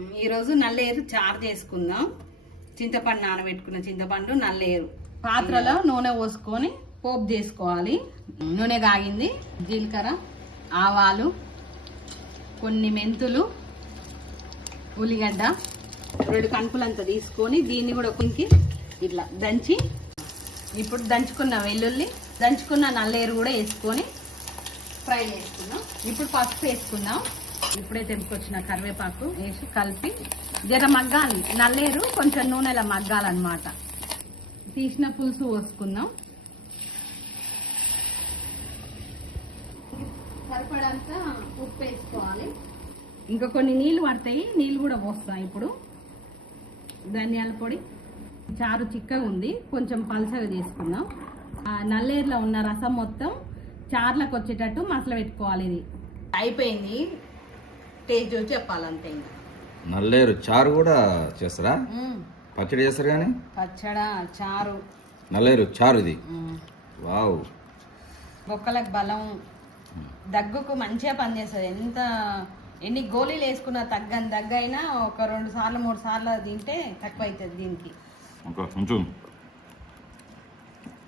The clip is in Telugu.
ఈరోజు నల్లేరు చారు చేసుకుందాం. చింతపండు నానబెట్టుకున్న చింతపండు, నల్లేరు. పాత్రలో నూనె పోసుకొని పోపు చేసుకోవాలి. నూనె కాగింది. జీలకర్ర, ఆవాలు, కొన్ని మెంతులు, ఉల్లిగడ్డ, 2 కణుపులంతా తీసుకొని దీన్ని కూడా కొంచెం ఇట్లా దంచి, ఇప్పుడు దంచుకున్న వెల్లుల్లి, దంచుకున్న నల్లేరు కూడా వేసుకొని ఫ్రై చేసుకుందాం. ఇప్పుడు పసుపు వేసుకుందాం. ఇప్పుడే తెంపుకొచ్చిన కరివేపాకు వేసి కలిపి జర మగ్గాలి. నల్లేరు కొంచెం నూనెలో మగ్గాలన్నమాట. తీసిన పులుసు పోసుకుందాం. సరిపడంత ఉప్పు వేసుకోవాలి. ఇంకా కొన్ని నీళ్లు పడతాయి, నీళ్లు కూడా పోస్తాం. ఇప్పుడు ధనియాల పొడి. చారు చిక్కగా ఉంది, కొంచెం పలసగా చేసుకుందాం. నల్లేరులో ఉన్న రసం మొత్తం చార్లకు వచ్చేటట్టు మసలు పెట్టుకోవాలి. ఇది అయిపోయింది. టేస్ట్ చూసి చెప్పాలంతే. ఇంకా నల్లేరు చారు కూడా చేస్తారా? పచ్చడి చేస్తారు కానీ పచ్చడా చారు, నల్లేరు చారు ఇది. వావ్, బొక్కలకు బలం, దగ్గుకు మంచిగా పనిచేస్తుంది. ఎన్ని గోళీలు వేసుకున్నా దగ్గైనా ఒక 2 సార్లు 3 సార్లు తింటే తక్కువ అవుతుంది దీనికి. కొంచెం